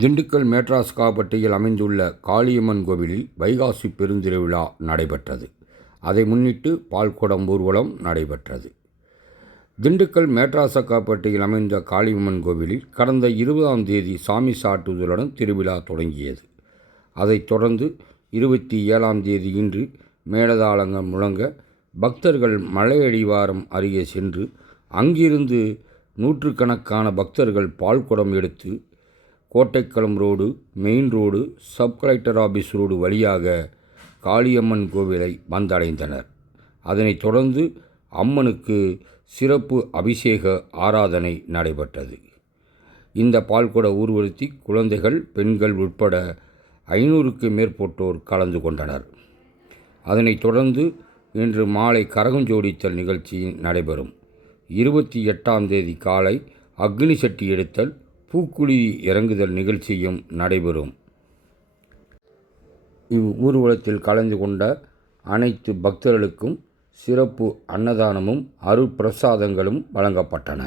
திண்டுக்கல் மேட்ராஸ் காப்பட்டியில் அமைந்துள்ள காளியம்மன் கோவிலில் வைகாசி பெருந்திருவிழா நடைபெற்றது. அதை முன்னிட்டு பால்குடம் ஊர்வலம் நடைபெற்றது. திண்டுக்கல் மேட்ராசக்காப்பட்டியில் அமைந்த காளியம்மன் கோவிலில் கடந்த 20ஆம் தேதி சாமி சாட்டுதலுடன் திருவிழா தொடங்கியது. அதைத் தொடர்ந்து 27ஆம் தேதி இன்று மேளதாளங்கள் முழங்க பக்தர்கள் மலையடிவாரம் அருகே சென்று அங்கிருந்து நூற்றுக்கணக்கான பக்தர்கள் பால்குடம் எடுத்து Kottaikulam road, main road, sub collector office road வழியாக காளியம்மன் கோவிலை வந்தடைந்தனர். அதனைத் தொடர்ந்து அம்மனுக்கு சிறப்பு அபிஷேக ஆராதனை நடைபெற்றது. இந்த பால்குட ஊர்வலத்தில் குழந்தைகள், பெண்கள் உட்பட 500க்கு மேற்பட்டோர் கலந்து கொண்டனர். அதனைத் தொடர்ந்து இன்று மாலை கரகஞ்சோடித்தல் நிகழ்ச்சி நடைபெறும். 28ஆம் தேதி காலை அக்னி சட்டி எடுத்தல், பூக்குழி இறங்குதல் நிகழ்ச்சியும் நடைபெறும். இவ்வூர்வலத்தில் கலந்து கொண்ட அனைத்து பக்தர்களுக்கும் சிறப்பு அன்னதானமும் அருட்பிரசாதங்களும் வழங்கப்பட்டன.